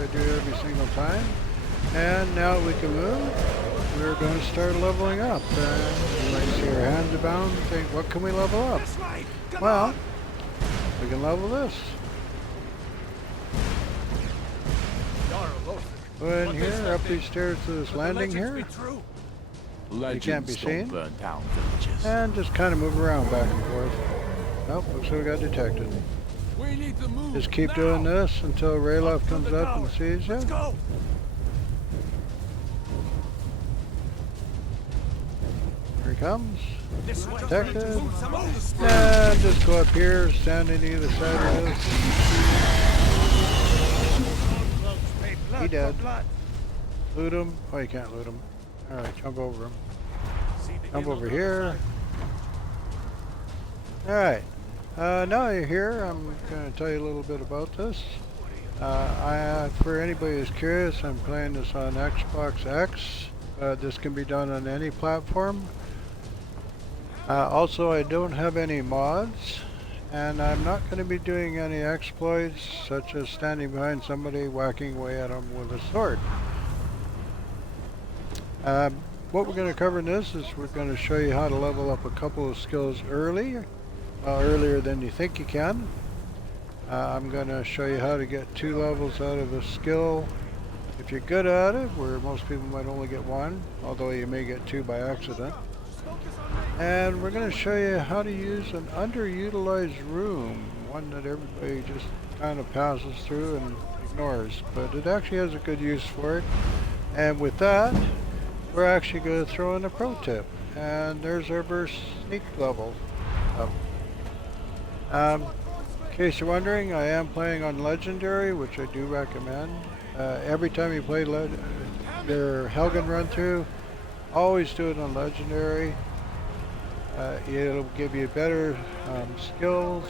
I do every single time. And now we can move. We're going to start leveling up. You might see our hands abound and think, what can we level up? Well, we can level this. Go in here, up these stairs to this landing here. You can't be seen. And just kind of move around back and forth. Nope, looks like we got detected. Just keep doing this until Rayloff comes up and sees you. Here he comes. Detected. And just go up here, stand on either side of this. He dead. Loot him. Oh, you can't loot him. Alright, jump over him. Jump over here. Alright. Now you're here, I'm going to tell you a little bit about this. For anybody who's curious, I'm playing this on Xbox X. This can be done on any platform. Also, I don't have any mods, and I'm not going to be doing any exploits, such as standing behind somebody whacking away at them with a sword. What we're going to cover in this is we're going to show you how to level up a couple of skills earlier than you think you can. I'm going to show you how to get 2 levels out of a skill if you're good at it, where most people might only get 1, although you may get 2 by accident. And we're going to show you how to use an underutilized room, one that everybody just kind of passes through and ignores, but it actually has a good use for it. And with that, we're actually going to throw in a pro tip, and there's our first sneak level up. In case you're wondering, I am playing on Legendary, which I do recommend. Every time you play their Helgen run through, always do it on Legendary. It'll give you better skills.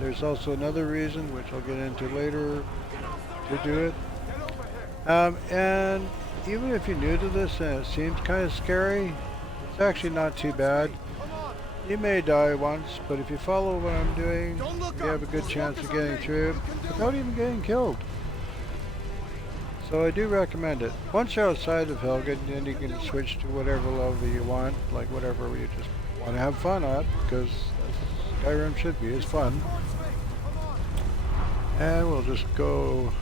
There's also another reason, which I'll get into later, to do it. And even if you're new to this and it seems kind of scary, it's actually not too bad. You may die once, but if you follow what I'm doing, you have a good chance of getting through it without even getting killed. So I do recommend it. Once you're outside of Helgen, then you can switch to whatever level you want, like whatever you just want to have fun at, because Skyrim should be, it's fun. And we'll just go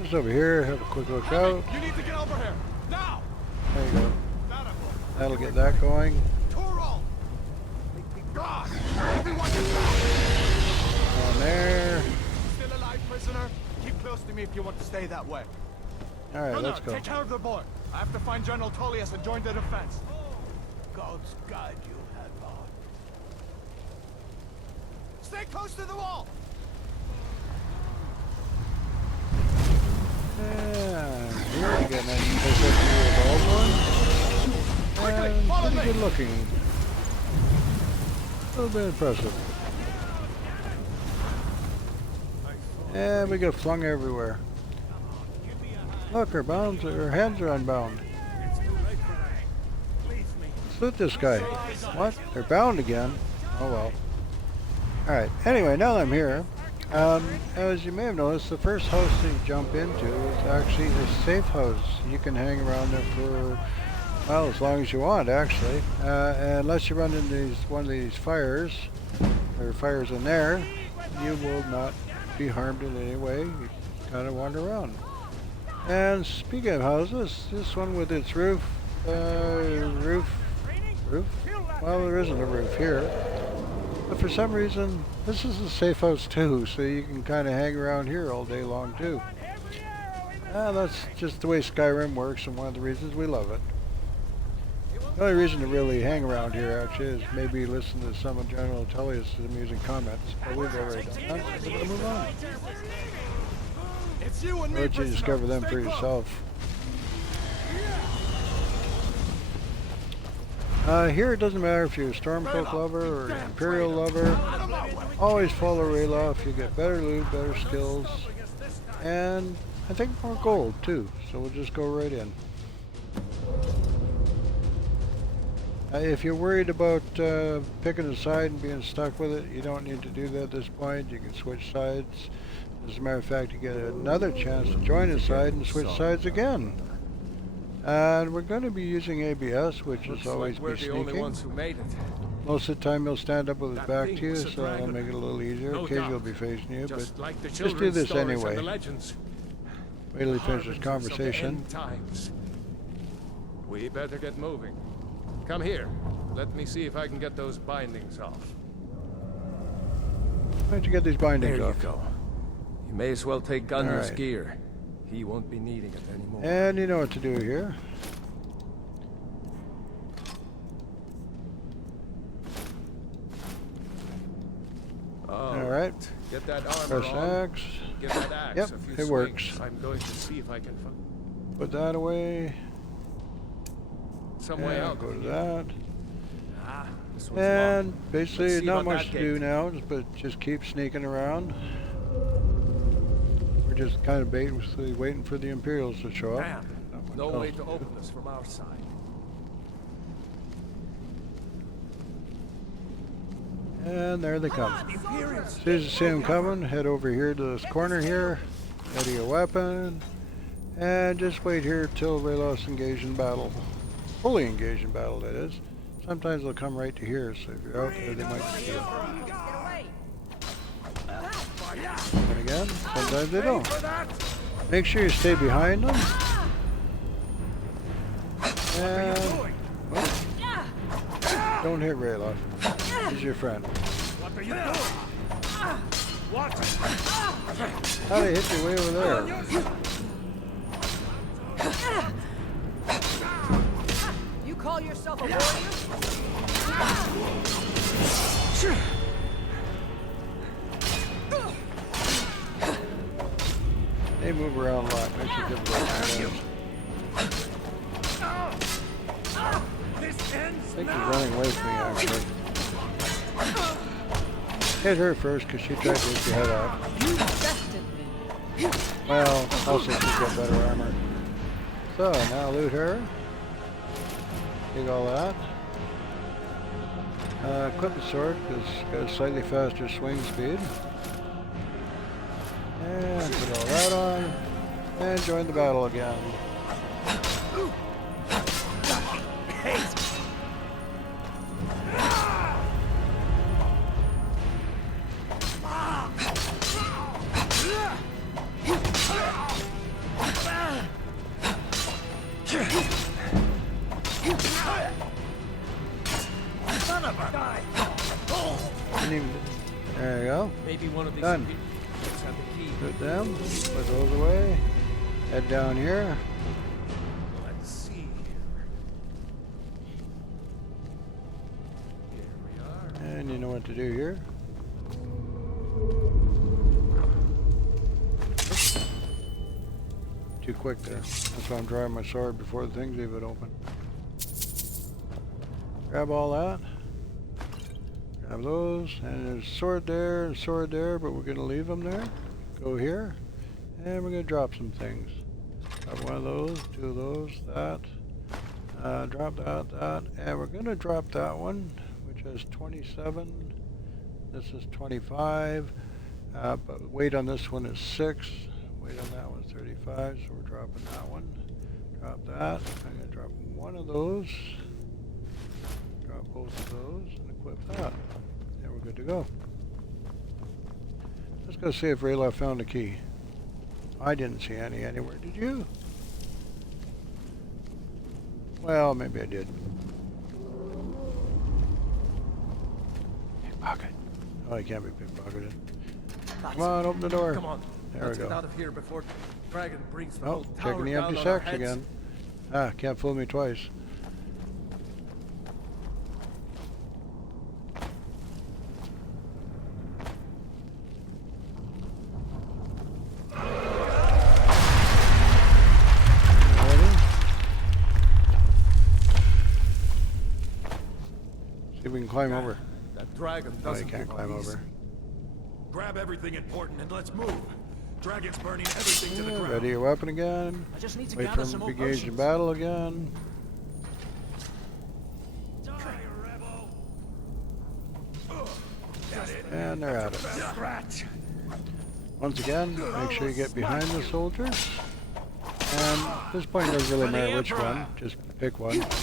just over here, have a quick look out. You need to get over here now. There you go. That'll get that going. On there. Still alive, prisoner? Keep close to me if you want to stay that way. Alright, let's go. Take care of the boy. I have to find General Tullius and join the defense. God's guide you, Helgen. Stay close to the wall. Yeah, here we get nice one. Pretty good looking. A little bit impressive. And we get flung everywhere. Look, our heads are unbound. Let's loot this guy. What? They're bound again? Oh well. Alright, anyway, now that I'm here, as you may have noticed, the first house that you jump into is actually a safe house. You can hang around there for, well, as long as you want, actually. Unless you run into one of these fires, there are fires in there, you will not be harmed in any way. You kind of wander around. And speaking of houses, this one with its roof? Well, there isn't a roof here. But for some reason, this is a safe house too, so you can kind of hang around here all day long too. That's just the way Skyrim works, and one of the reasons we love it. The only reason to really hang around here actually is maybe listen to some of General Tullius' amusing comments, but we've already done that, so we're going to move on. I'll let you discover them for yourself. Here it doesn't matter if you're a Stormfolk lover or an Imperial lover. Always follow Rayloff. You get better loot, better skills, and I think more gold too. So we'll just go right in. If you're worried about picking a side and being stuck with it, you don't need to do that at this point. You can switch sides. As a matter of fact, you get another chance to join a side and switch sides again. And we're going to be using ABS, which is always we're be the only sneaking. ones who made it. Most of the time he'll stand up with his That back thing to you, was a so that'll dragon. make it a little easier. No Occasionally he'll doubt. be facing you, but Just like the just do children's this stories anyway. and the legends. Wait till he finishes Harbingers of conversation. the end times. We better get moving. Come here. Let me see if I can get those bindings off. Why don't you get these bindings There off? you go. You may as well take Gunner's Alright. gear. He won't be needing it anymore. And you know what to do here. Alright. Get that armor Press on. X. Give that axe Yep, a few it swings. works. I'm going to see if I can find Put that away. some way And out. go to that. Ah, this one's And locked. basically Let's see not about much that to do gate. now, but just keep sneaking around. We're just kind of basically waiting for the Imperials to show up. Damn. Not much No else way to to do. open this from our side. And there they come. As soon as you see them coming, head over here to this corner here, ready your weapon, and just wait here till Raylos engaged in battle. Fully engaged in battle, that is. Sometimes they'll come right to here, so if you're out there, they might see you. And again, sometimes they don't. Make sure you stay behind them. And don't hit Raylos. He's your friend. What are you doing? What? How did I hit you way over there? You call yourself a warrior? They move around a lot. Makes it difficult sometimes. This I ends think he's now. running away from me, actually. Hit her first, because she tried to hit your head off. You bested me. Well, also she's got better armor. So, now loot her. Take all that. Equip the sword, because it's got a slightly faster swing speed. And put all that on. And join the battle again. Didn't even- There you go. Maybe one of these Done. Imperials have the key. Put them. Put those away. Head down here. Let's see here. Here we are. And you know what to do here. Too quick there. That's why I'm drawing my sword before the thing's even open. Grab all that. Grab those. And there's a sword there and a sword there, but we're going to leave them there. Go here. And we're going to drop some things. Drop one of those, two of those, that. Drop that. And we're going to drop that one, which has 27. This is 25. But weight on this one is 6. Weight on that one's 35, so we're dropping that one. Drop that. I'm going to drop one of those. Drop both of those and equip that. And we're good to go. Let's go see if Rayla found a key. I didn't see any anywhere. Did you? Well, maybe I did. Pickpocket. Oh, he can't be pickpocketed. Come on, open the door. Come on. There Let's we get go. out of here before the dragon brings the Oh, whole tower checking the down empty on our sacks heads. again. Ah, can't fool me twice. Ready? See if we can climb over. That dragon No, you doesn't can't give climb up easy. over. Grab everything important and let's move. Dragon's burning everything to the ground. Ready your weapon again. I just need to Wait gather for some him to more be engaged in potions. battle again. And they're at it. Once again, make sure you get behind the soldiers. And at this point, it doesn't really matter which one. Just pick one. Not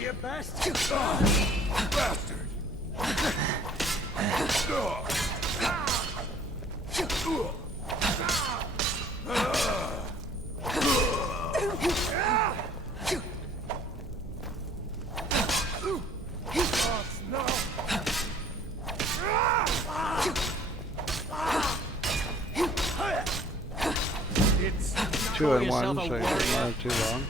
your best. Bastard. Two in one, so you don't last too long.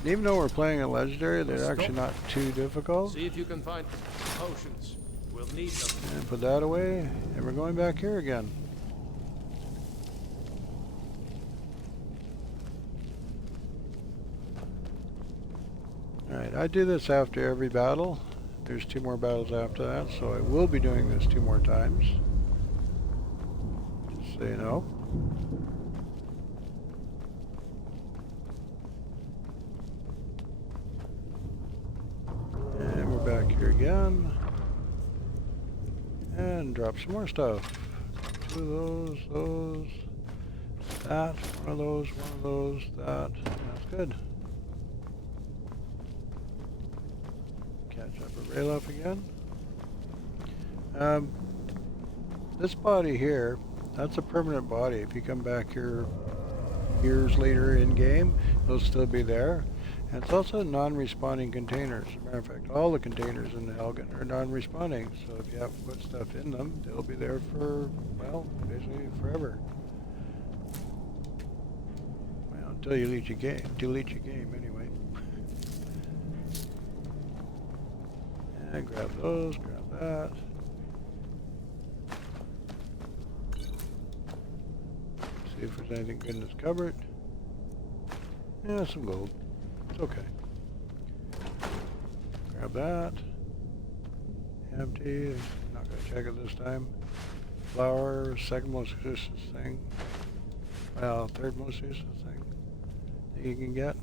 And even though we're playing a legendary, they're actually not too difficult. See if you can find potions. We'll need them. And put that away, and we're going back here again. Alright, I do this after every battle. There's 2 more battles after that, so I will be doing this 2 more times. Just so you know. And we're back here again. And drop some more stuff. 2 of those, that, one of those, that. That's good. Catch up a rail up again. This body here, that's a permanent body. If you come back here years later in game, it'll still be there. And it's also non-respawning containers. As a matter of fact, all the containers in the Helgen are non-respawning. So if you have to put stuff in them, they'll be there for, well, basically forever. Well, until you delete your game anyway. And grab those, grab that. See if there's anything good in this cupboard. Yeah, some gold. It's okay. Grab that. Empty. Not going to check it this time. Flour, second most useless thing. Well, third most useless thing that you can get.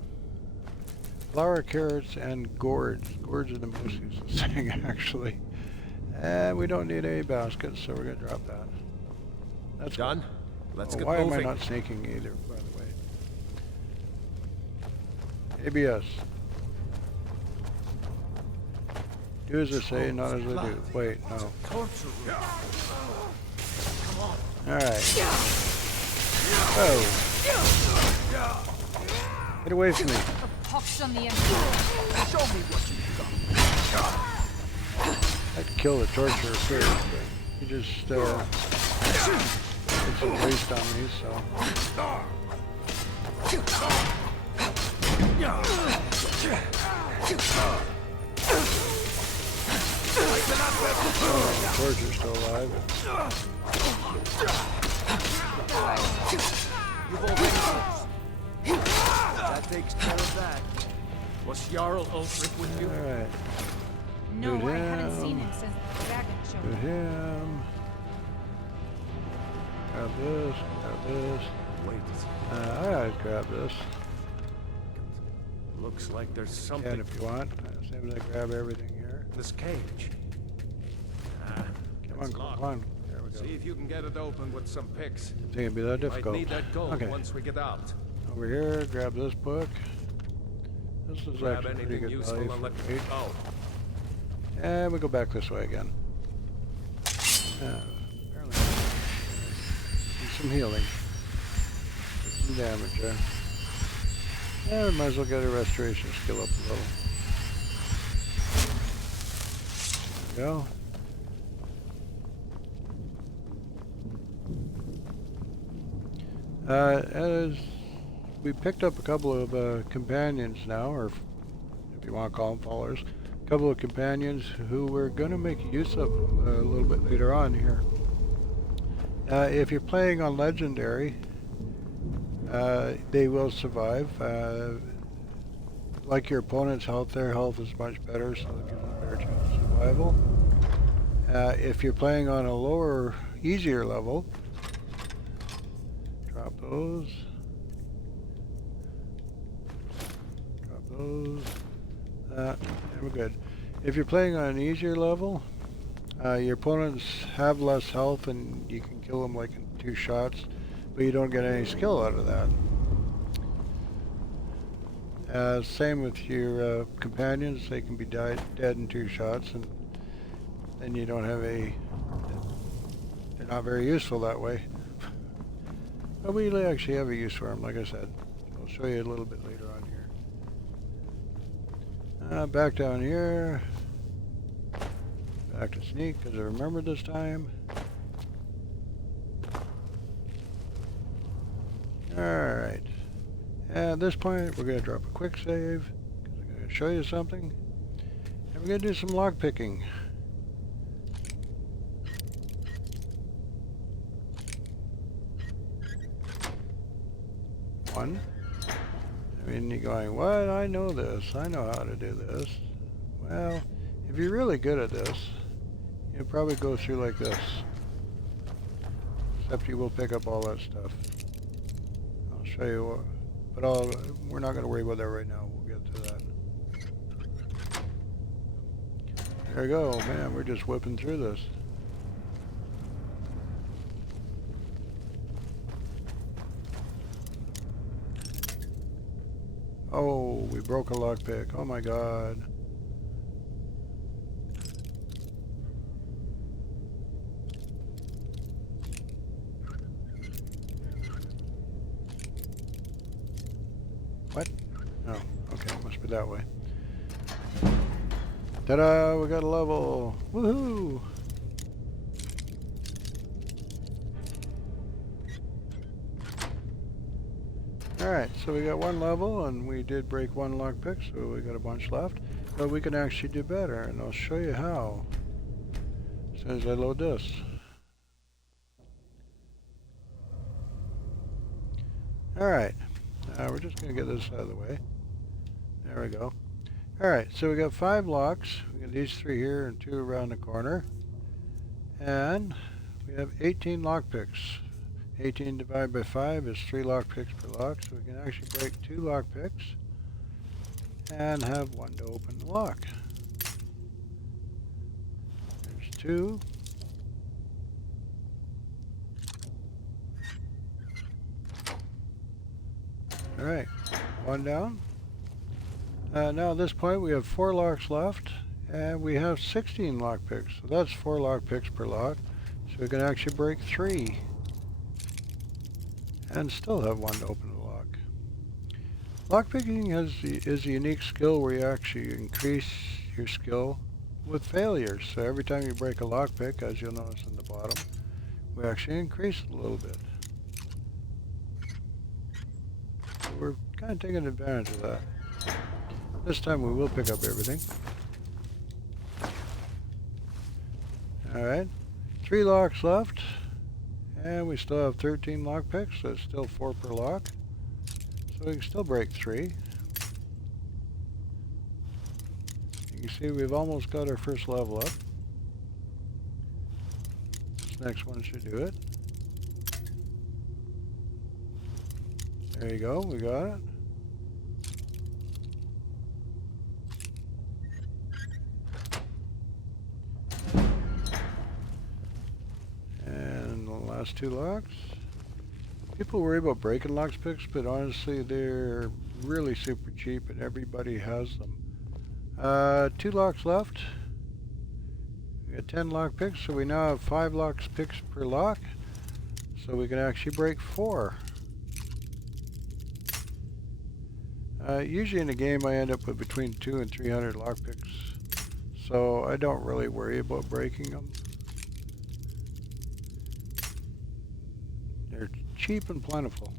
Flour, carrots, and gourds. Gourds are the most useless thing, actually. And we don't need any baskets, so we're going to drop that. That's Done. Cool. Let's Oh, get why moving. am I not sneaking either, by the way? ABS. Do as I say, not as I do. Wait, no. Alright. Oh. Get away from me. Pox on the end. Show me what you got. I'd kill the torturer first, but he just, it's a waste on me, so. Oh, the torture's still alive. That takes care of that. Was Jarl Ulfric with you? Alright. No, Good I haven't him. seen him since the dragon showed Good up. him. Grab this, grab this. Wait. Alright, grab this. Looks like there's something And if you want, same as I grab everything here. in this cage. Come on, it's come locked. on. There we go. See if you can get it open with some picks. It's gonna be that Might difficult. need that gold Okay. once we get out. Over here, grab this book. This is Grab actually pretty anything good useful value and for let me. me go. And we go back this way again. Apparently. Do some healing. Do some damage there. And we might as well get a restoration skill up a little. There we go. As we picked up a couple of companions now, or if you want to call them followers, a couple of companions who we're going to make use of a little bit later on here. If you're playing on Legendary, they will survive. Like your opponent's health, their health is much better, so it gives them a better chance of survival. If you're playing on a lower, easier level, drop those. close that, and we're good. If you're playing on an easier level, your opponents have less health and you can kill them like in 2 shots, but you don't get any skill out of that. Same with your companions, they can be dead in 2 shots, and then you don't have they're not very useful that way. But we actually have a use for them, like I said. I'll show you a little bit later on here. Back down here. Back to sneak, because I remember this time. Alright. At this point, we're going to drop a quick save, because I'm going to show you something. And we're going to do some lock picking. One. I mean, you're going, what? I know this. I know how to do this. Well, if you're really good at this, you'll probably go through like this. Except you will pick up all that stuff. I'll show you what, but we're not going to worry about that right now. We'll get to that. There we go. Man, we're just whipping through this. Oh, we broke a lockpick. Oh my god. What? Oh, okay, must be that way. Ta-da! We got a level! Woohoo! Alright, so we got 1 level, and we did break 1 lockpick, so we got a bunch left. But we can actually do better, and I'll show you how as soon as I load this. Alright, we're just going to get this out of the way. There we go. Alright, so we got 5 locks. We got these 3 here and 2 around the corner. And we have 18 lockpicks. 18 divided by 5 is 3 lockpicks per lock, so we can actually break 2 lockpicks and have 1 to open the lock. There's 2. Alright, 1 down. Now at this point we have 4 locks left, and we have 16 lockpicks, so that's 4 lockpicks per lock, so we can actually break 3. And still have 1 to open the lock. Lockpicking is a unique skill where you actually increase your skill with failures. So every time you break a lockpick, as you'll notice in the bottom, we actually increase it a little bit. So we're kind of taking advantage of that. This time we will pick up everything. Alright, 3 locks left. And we still have 13 lockpicks, so it's still 4 per lock. So we can still break 3. You can see we've almost got our first level up. This next one should do it. There you go, we got it. Last 2 locks. People worry about breaking lockpicks, but honestly they're really super cheap and everybody has them. 2 locks left. We got 10 lockpicks, so we now have 5 lockpicks per lock. So we can actually break 4. Usually in a game I end up with between 200 and 300 lockpicks, so I don't really worry about breaking them. They're cheap and plentiful.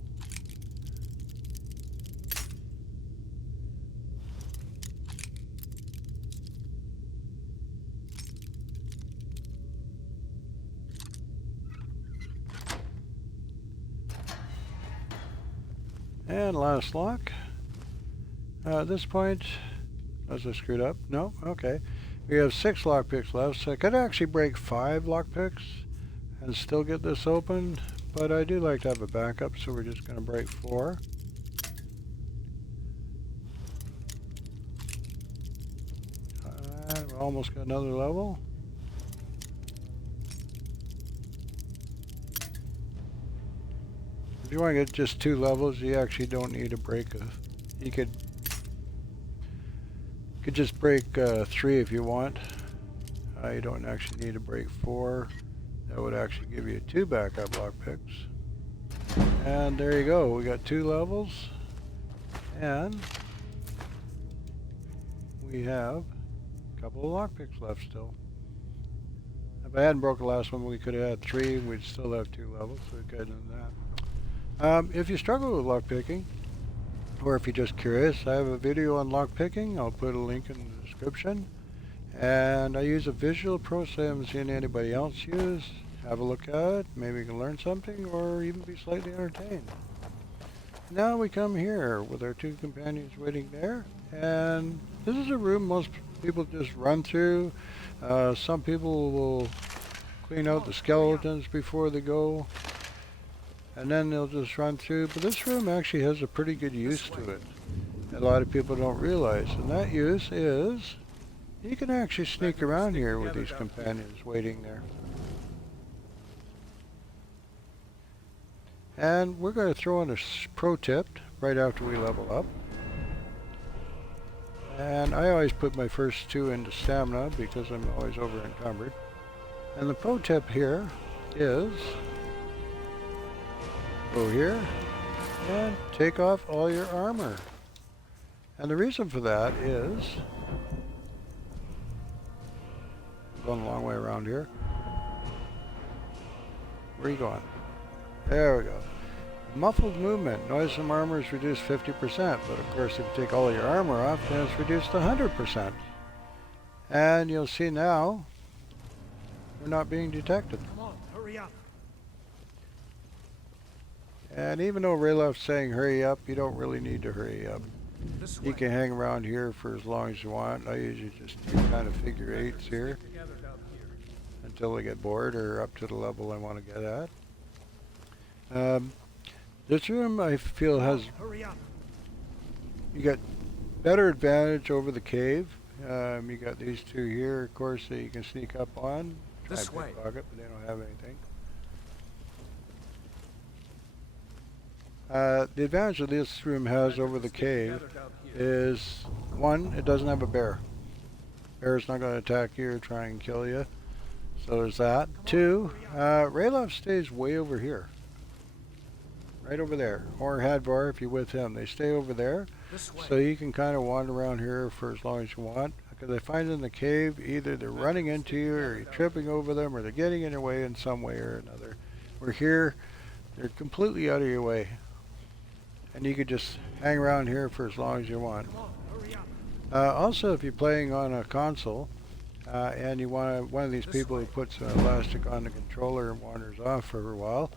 And last lock. At this point, as I screwed up, no, okay. We have 6 lockpicks left, so I could actually break 5 lockpicks and still get this open. But I do like to have a backup, so we're just going to break 4. And we almost got another level. If you want to get just 2 levels, you actually don't need a break of. You could just break 3 if you want. You don't actually need to break 4. That would actually give you 2 backup lockpicks. And there you go. We got 2 levels, and we have a couple of lockpicks left still. If I hadn't broke the last one, we could have had 3. We'd still have 2 levels, so we could have done that. If you struggle with lockpicking, or if you're just curious, I have a video on lockpicking. I'll put a link in the description. And I use a visual process I haven't seen anybody else use. Have a look at it. Maybe you can learn something, or even be slightly entertained. Now we come here with our 2 companions waiting there. And this is a room most people just run through. Some people will clean out the skeletons before they go, and then they'll just run through. But this room actually has a pretty good use to it. A lot of people don't realize, and that use is you can actually sneak around here with these companions waiting there. And we're going to throw in a pro tip right after we level up. And I always put my first 2 into stamina because I'm always over encumbered. And the pro tip here is go here and take off all your armor. And the reason for that is, going a long way around here. Where are you going? There we go. Muffled movement. Noise from armor is reduced 50%, but of course if you take all your armor off, then it's reduced to 100%. And you'll see now, we're not being detected. Come on, hurry up. And even though Rayloff's saying hurry up, you don't really need to hurry up. This You way. can hang around here for as long as you want. I usually just do kind of figure 8s here Together down here. until I get bored or up to the level I want to get at. This room I feel has, Hurry up. you got better advantage over the cave. You got these 2 here, of course, that you can sneak up on. This Try way. pickpocket, but they don't have anything. The advantage that this room has over the cave Together down here. is, 1, it doesn't have a bear. Bear's not going to attack you or try and kill you. So there's that. 2, Rayloff stays way over here. Right over there. Or Hadvar if you're with him. They stay over there. This way. So you can kind of wander around here for as long as you want. Because I find in the cave, either they're running into you, or you're tripping over them, or they're getting in your way in some way or another. Where here, they're completely out of your way. And you could just hang around here for as long as you want. Come on, hurry up. Also, if you're playing on a console, and you want one of these people who puts an elastic on the controller and wanders off for a while,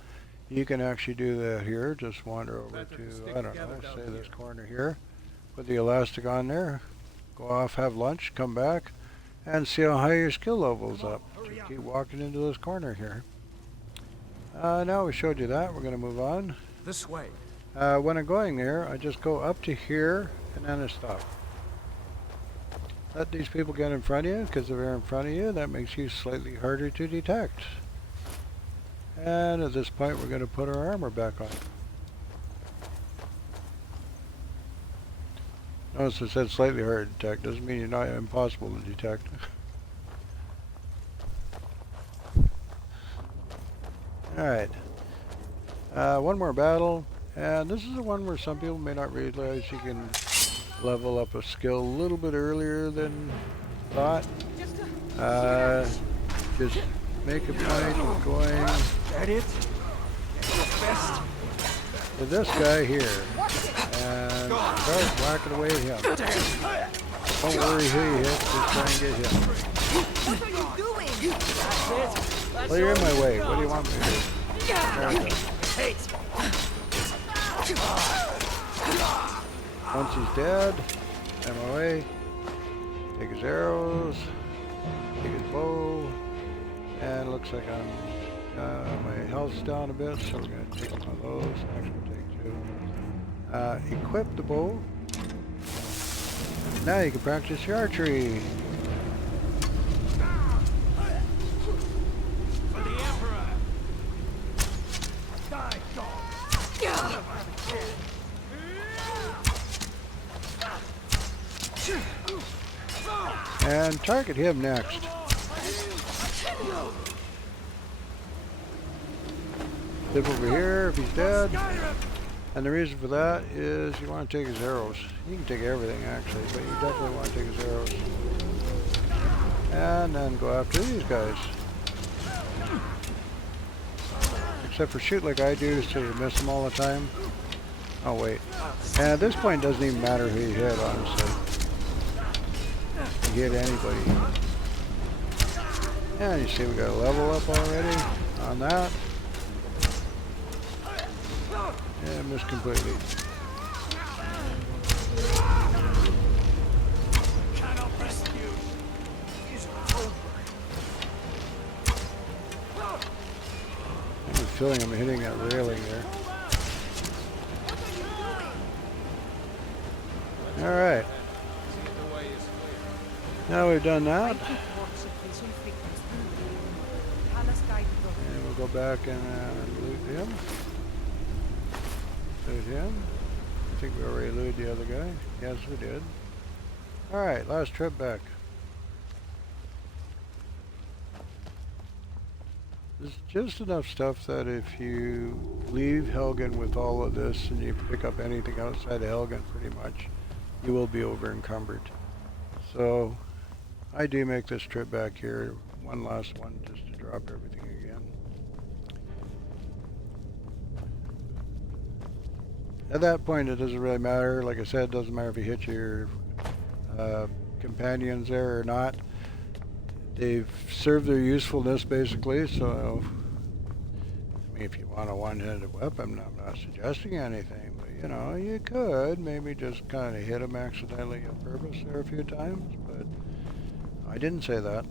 you can actually do that here. Just wander over to, I don't know, say this corner here. Put the elastic on there, go off, have lunch, come back, and see how high your skill level is up. Just keep walking into this corner here. Now we showed you that, we're going to move on. This way. When I'm going there, I just go up to here, and then I stop. Let these people get in front of you, because if they're in front of you, that makes you slightly harder to detect. And at this point, we're going to put our armor back on. Notice it said slightly hard to detect. Doesn't mean you're not impossible to detect. Alright. One more battle. And this is the one where some people may not realize you can level up a skill a little bit earlier than thought. Just make a point of going That it? Best. to this guy here and start whacking away at him. Don't worry who you hit, just try and get him. What are you doing? Well, you're in my way. What do you want me to do? There we go. Once he's dead, MOA. Take his arrows, take his bow, and it looks like my health's down a bit, so we're going to take one of those. Actually, we'll take 2. Equip the bow. Now you can practice your archery. and target him next. Dip over here if he's dead. And the reason for that is you want to take his arrows. You can take everything actually, but you definitely want to take his arrows. And then go after these guys. Except for shoot like I do, so you miss them all the time. Oh wait. And at this point it doesn't even matter who you hit, honestly. You hit anybody. And you see we got a level up already on that. Yeah, missed completely. Cannot rescue. Is over. I have a feeling I'm hitting that railing there. Alright. Now we've done that. And we'll go back and loot him. Loot him. I think we already looted the other guy. Yes, we did. Alright, last trip back. There's just enough stuff that if you leave Helgen with all of this and you pick up anything outside of Helgen pretty much, you will be over encumbered. So I do make this trip back here, one last one just to drop everything again. At that point it doesn't really matter. Like I said, it doesn't matter if you hit your companions there or not. They've served their usefulness basically, so I mean if you want a one-handed weapon, I'm not suggesting anything, but you know, you could maybe just kind of hit them accidentally on purpose there a few times, but I didn't say that.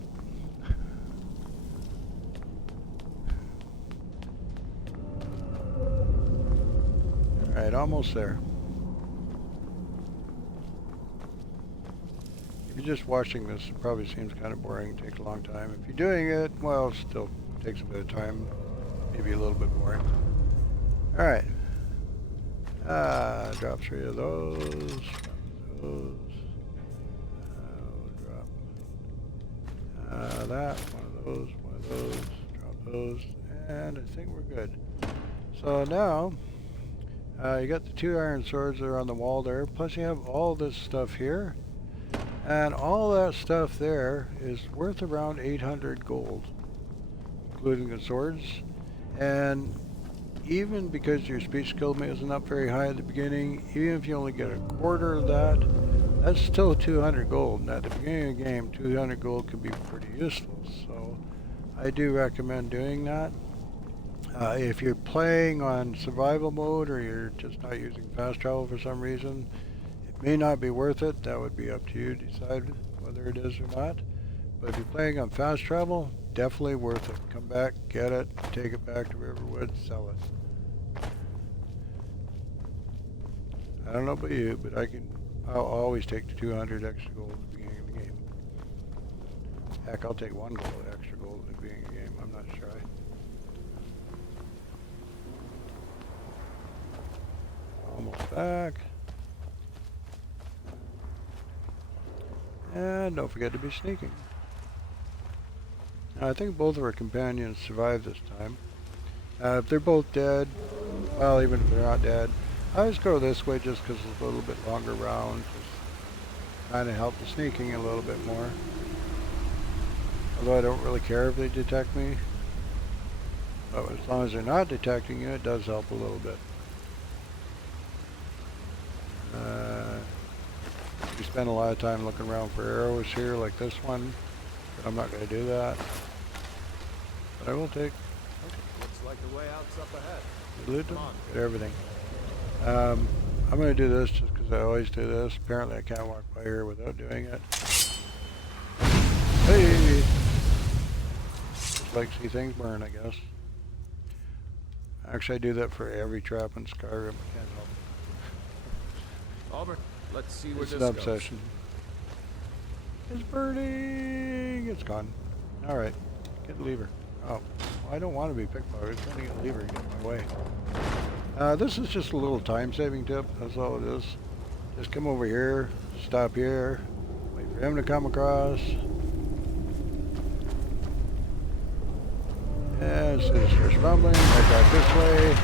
Alright, almost there. If you're just watching this, it probably seems kind of boring, takes a long time. If you're doing it, well, it still takes a bit of time, maybe a little bit boring. Alright. Drop 3 of those. We'll drop that, one of those, drop those, and I think we're good. So now, you got the 2 iron swords that are on the wall there, plus you have all this stuff here. And all that stuff there is worth around 800 gold, including the swords. And even because your speech skill isn't up very high at the beginning, even if you only get a quarter of that, that's still 200 gold. And at the beginning of the game, 200 gold can be pretty useful. So I do recommend doing that. If you're playing on survival mode or you're just not using fast travel for some reason, it may not be worth it. That would be up to you to decide whether it is or not. But if you're playing on fast travel, definitely worth it. Come back, get it, take it back to Riverwood, sell it. I don't know about you, but I'll always take the 200 extra gold at the beginning of the game. Heck, I'll take 1 gold extra gold at the beginning of the game. I'm not shy. Almost back. And don't forget to be sneaking. Now, I think both of our companions survived this time. If they're both dead, well, even if they're not dead, I always go this way just because it's a little bit longer round. Just kind of help the sneaking a little bit more. Although I don't really care if they detect me. But as long as they're not detecting you, it does help a little bit. We spend a lot of time looking around for arrows here like this one, but I'm not going to do that. But I will take. Looks like the way out's up ahead. Loot them, get everything. I'm going to do this just because I always do this. Apparently I can't walk by here without doing it. Hey! Just like to see things burn, I guess. Actually I do that for every trap in Skyrim. I can't help it. Albert, let's see where It's this an goes. obsession. It's burning! It's gone. Alright, get the lever. Oh, well, I don't want to be pickpocketed. I'm trying to get the lever to get in my way. This is just a little time-saving tip. That's all it is. Just come over here, stop here, wait for for him to come across. Yeah, so it starts rumbling. Head back this way.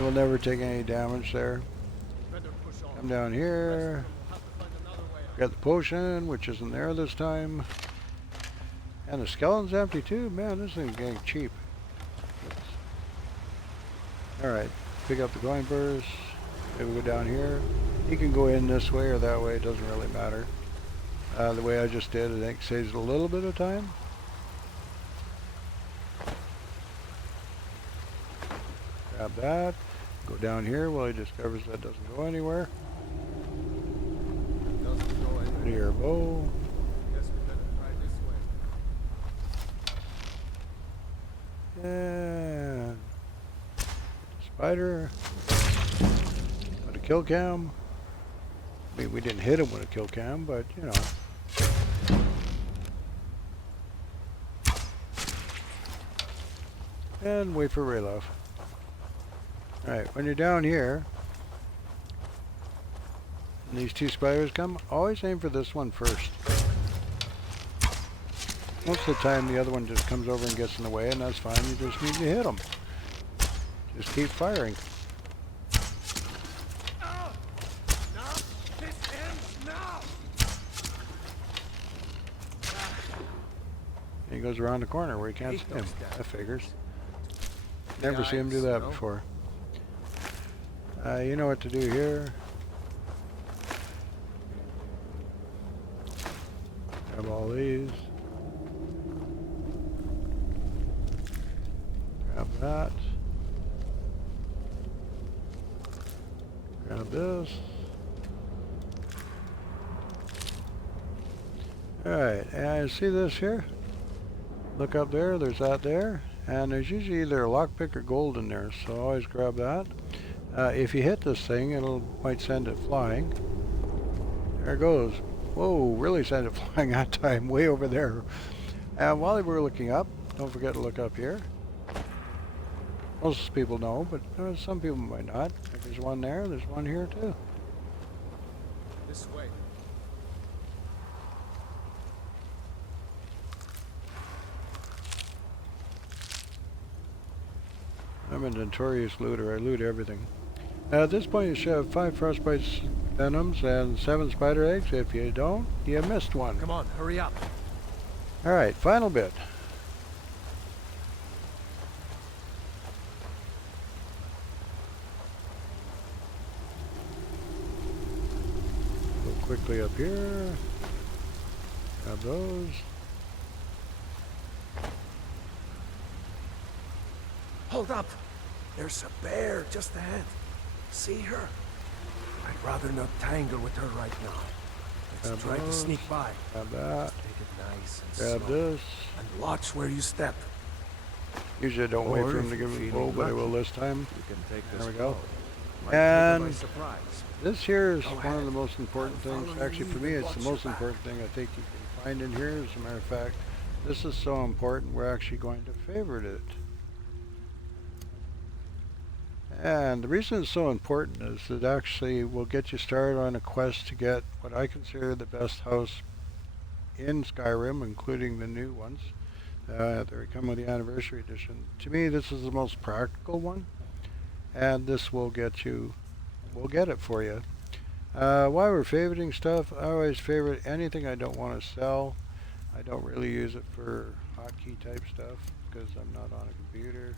We'll never take any damage there. Better push on. Come down here. We'll have to find another way out. Got the potion, which isn't there this time. And the skeleton's empty too. Man, this thing's getting cheap. Alright, pick up the coin purse. Maybe we'll go down here. You can go in this way or that way, it doesn't really matter. The way I just did, I think saves a little bit of time. Grab that. Go down here while he discovers that doesn't go anywhere. Doesn't go anywhere. Ready your bow. Guess we better try this way. And spider. With a kill cam. I mean, we didn't hit him with a kill cam, but you know. And wait for Rayloff. Alright, when you're down here, and these two spiders come, always aim for this one first. Most of the time the other one just comes over and gets in the way, and that's fine, you just need to hit them. Just keep firing. And he goes around the corner where you can't see him. That figures. Never see him do that before. You know what to do here. Grab all these. Grab that. Grab this. Alright, and see this here? Look up there, there's that there. And there's usually either a lockpick or gold in there, so always grab that. If you hit this thing, it'll might send it flying. There it goes. Whoa, really sent it flying that time, way over there. And while we're looking up, don't forget to look up here. Most people know, but some people might not. If there's one there, there's one here too. This way. I'm a notorious looter. I loot everything. At this point, you should have 5 frostbite venoms and 7 spider eggs. If you don't, you missed one. Come on, hurry up. Alright, final bit. Go quickly up here. Grab those. Hold up! There's a bear just ahead. See her? I'd rather not tangle with her right now. Let's try to sneak by. Grab that. Take it nice and Grab slow. this. And watch where you step. Usually I don't wait Or for him if to you're give me a feeling bow, but I lucky, will this time. You can take There this we go. bow. Might take her by And surprise. this here is Go one of ahead. the most important I'll things. follow your Actually, for lead me, and it's the watch your most back. important thing I think you can find in here. As a matter of fact, this is so important, we're actually going to favorite it. And the reason it's so important is that actually will get you started on a quest to get what I consider the best house in Skyrim, including the new ones. They come with the anniversary edition. To me, this is the most practical one, and this will get you, we'll get it for you. While we're favoriting stuff, I always favorite anything I don't want to sell. I don't really use it for hotkey type stuff because I'm not on a computer.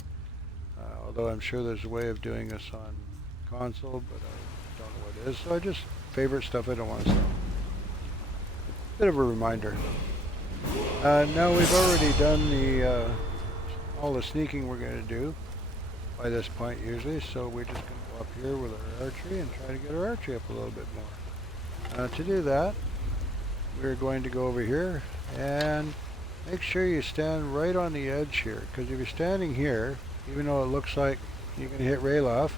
Although I'm sure there's a way of doing this on console, but I don't know what it is. So I just favorite stuff I don't want to sell. Bit of a reminder. Now we've already done the all the sneaking we're going to do by this point usually, so we're just going to go up here with our archery and try to get our archery up a little bit more. To do that, we're going to go over here and make sure you stand right on the edge here, because if you're standing here, even though it looks like you're going to hit Rayloff,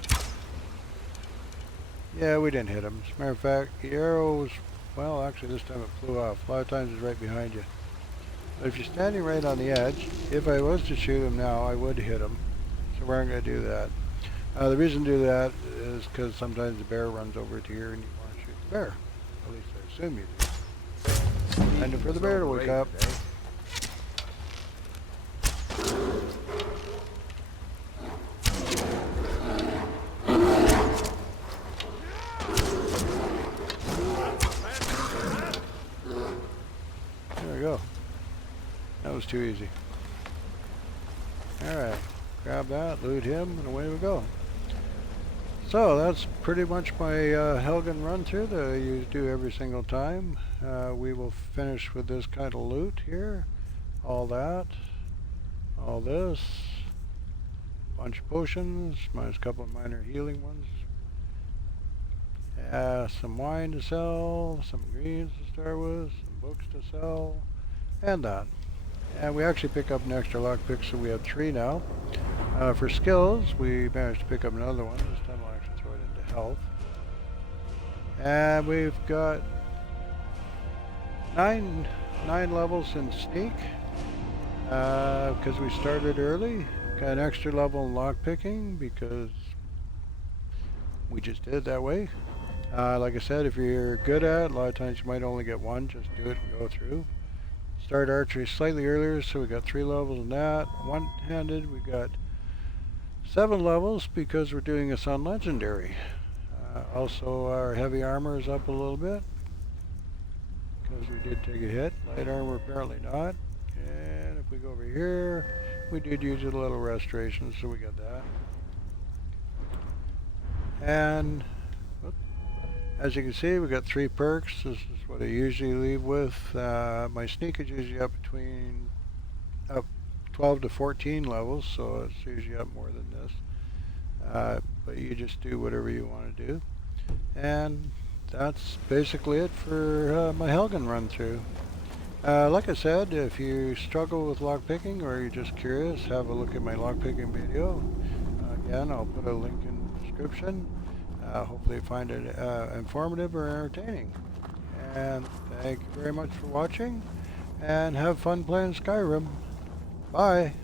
yeah, we didn't hit him. As a matter of fact, the arrow was, well, actually this time it flew off. A lot of times it's right behind you. But if you're standing right on the edge, if I was to shoot him now, I would hit him. So we're not going to do that. The reason to do that is because sometimes the bear runs over to here and you want to shoot the bear. At least I assume you do. And for the bear to wake up. There we go. That was too easy. Alright, grab that, loot him, and away we go. So that's pretty much my Helgen run through that I do every single time. We will finish with this kind of loot here. All that. All this. Bunch of potions, minus a couple of minor healing ones. Some wine to sell, some greens to start with, some books to sell, and that. And we actually pick up an extra lockpick, so we have 3 now. For skills, we managed to pick up another one. This time I'll actually throw it into health. And we've got 9 levels in sneak, because we started early. Got an extra level in lockpicking because we just did it that way. Like I said, if you're good at it, a lot of times you might only get 1, just do it and go through. Start archery slightly earlier, so we got 3 levels in that. One-handed, we got 7 levels because we're doing this on legendary. Also, our heavy armor is up a little bit because we did take a hit. Light armor apparently not. And if we go over here, we did use a little restoration, so we got that. And as you can see, we got 3 perks. This is what I usually leave with. My sneak is usually up between 12 to 14 levels, so it's usually up more than this. But you just do whatever you want to do. And that's basically it for my Helgen run through. Like I said, if you struggle with lockpicking or you're just curious, have a look at my lockpicking video. Again, I'll put a link in the description. Hopefully you find it informative or entertaining. And thank you very much for watching, and have fun playing Skyrim. Bye!